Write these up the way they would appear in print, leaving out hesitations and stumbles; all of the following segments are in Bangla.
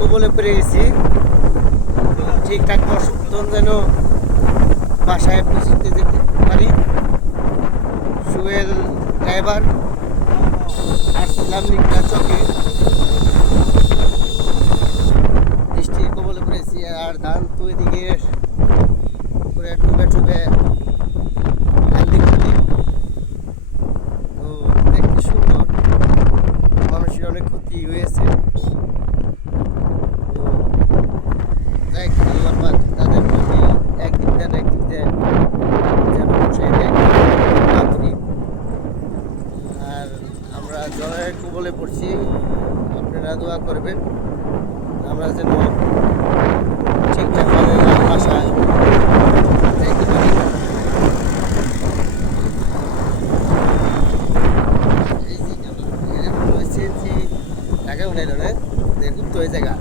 কবলে পড়ে গেছি। ঠিকঠাক মতন যেন বাসায় পৌঁছতে যেতে পারি। সুয়েল ড্রাইভার আসছিলাম নিকলা চকে, বৃষ্টির কবলে পড়েছি। আর ধান তো এদিকে পুরো ডুবে ডুবে হালদি খুলি। তো দেখতে সুন্দর, মানুষের অনেক ক্ষতি হয়েছে। তো যাই আল্লাহ পাক তাদের প্রতি একদিক দেন একদিক দেন যেন বসাই দেয় না করি। আর আমরা জলের কবলে পড়ছি, আপনারা দোয়া করবেন আমরা যেন ঠিকঠাকভাবে বাসায় যাইতে পারি। এই যে এরকম হয়েছে যে টাকা উঠাইল না, দেখুন তো এই জায়গা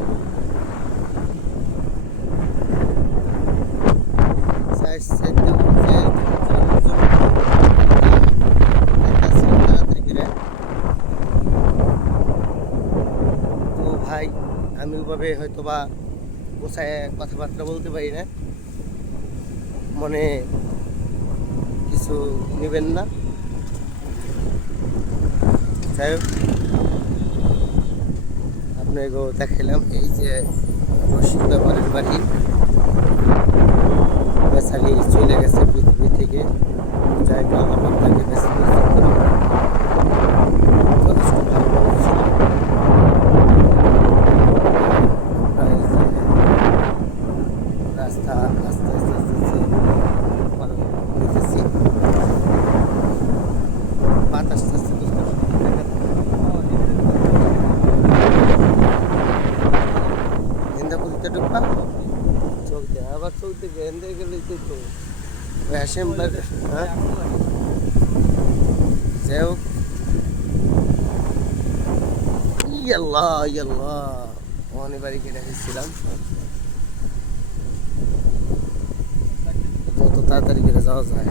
ভাই আমি ওভাবে হয়তো বা গোছায় কথাবার্তা বলতে পারি না, মনে কিছু নেবেন না। যাই হোক আপনাকেও দেখালাম এই যে রশিদ ব্যাপারের বাড়ি, বেচারি চলে গেছে পৃথিবী থেকে। যাই হোক আল্লাহ তাকে বেঁচে যথেষ্ট ভালো মানুষ ছিল। রাস্তা আস্তে আস্তে আস্তে পার হইতেছি, বাতাস আস্তে হিন্দাপুরিতে ঢুকবা চোখ দিয়ে, আবার চোখ থেকে হেন্দে গেলেই তো হ্যাঁ। যাই হোক ইয়াল্লাহ ইয়াল্লাহ অনেক বাড়ি কেটে গেছিলাম, যত তাড়াতাড়ি কেটে যাওয়া যায়।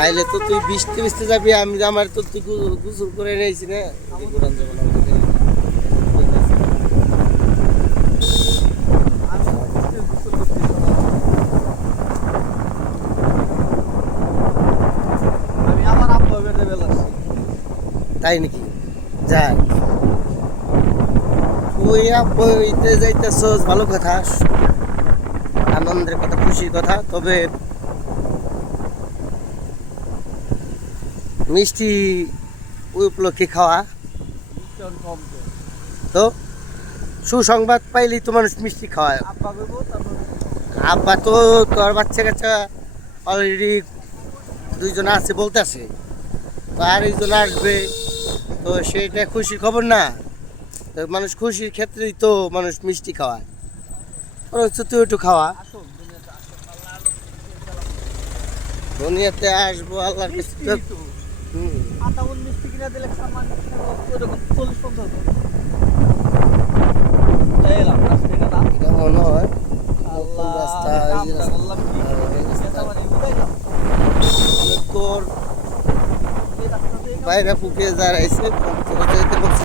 আইলে তো তুই বৃষ্টি বৃষ্টি যাবি, আমি আমার তো তুই গোসল করে নিয়েছি না। তাই নাকি? যাই তুই বইতে যাইতেছস ভালো কথা, আনন্দের কথা, খুশির কথা। তবে মিষ্টি ওই উপলক্ষে খাওয়া তো সুসংবাদ পাইলেই তো মানুষ মিষ্টি খাওয়ায়। আব্বা তো তোর বাচ্চা কাচ্চা অলরেডি দুইজন আছে বলতেছে, তো আর একজন আসবে, তো সেটা খুশির খবর না। তো মানুষ খুশির ক্ষেত্রেই তো মানুষ মিষ্টি খাওয়ায়, হচ্ছে তুই একটু খাওয়া। দুনিয়াতে আসবো আল্লাহর কাছে। মনে হয় তোর বাইরে ফুকে যারা